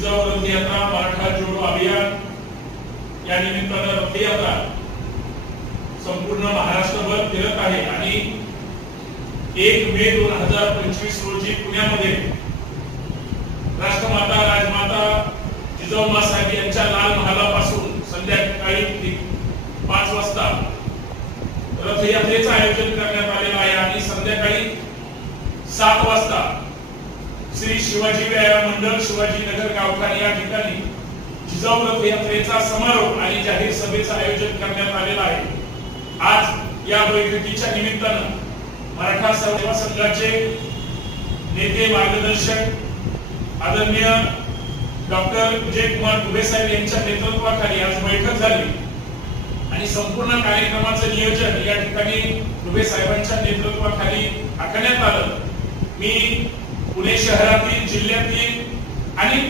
जिजाऊ रथयात्रा मराठा जोडो अभियान या निमित्तानं रथयात्रा संपूर्ण महाराष्ट्रभर फिरत आहे आणि 1 मे 2025 रोजी पुण्यामध्ये राष्ट्रमाता राजमाता जिजाऊ साहेब यांच्या लाल महालापासून संध्याकाळी 5 वाजता रथयात्रेचं आयोजन करण्यात आलेलं आहे आणि संध्याकाळी 7 वाजता श्री शिवाजी व्यायाम मंडळ शिवाजी नगर गावठाण या ठिकाणी जिजाऊ रथयात्रेचा समारोप आणि जाहीर सभेचं आयोजन करण्यात आलेलं आहे। आज या बैठकीच्या निमित्तानं मराठा सेवा संघाचे नेते मार्गदर्शक आदरणीय डॉक्टर विजय कुमार दुबे साहेब यांच्या नेतृत्वाखाली आज बैठक झाली आणि संपूर्ण कार्यक्रमाचं नियोजन या ठिकाणी दुबे साहेबांच्या नेतृत्वाखाली आखण्यात आलं। मी पुणे शहरातील जिल्ह्यातील आणि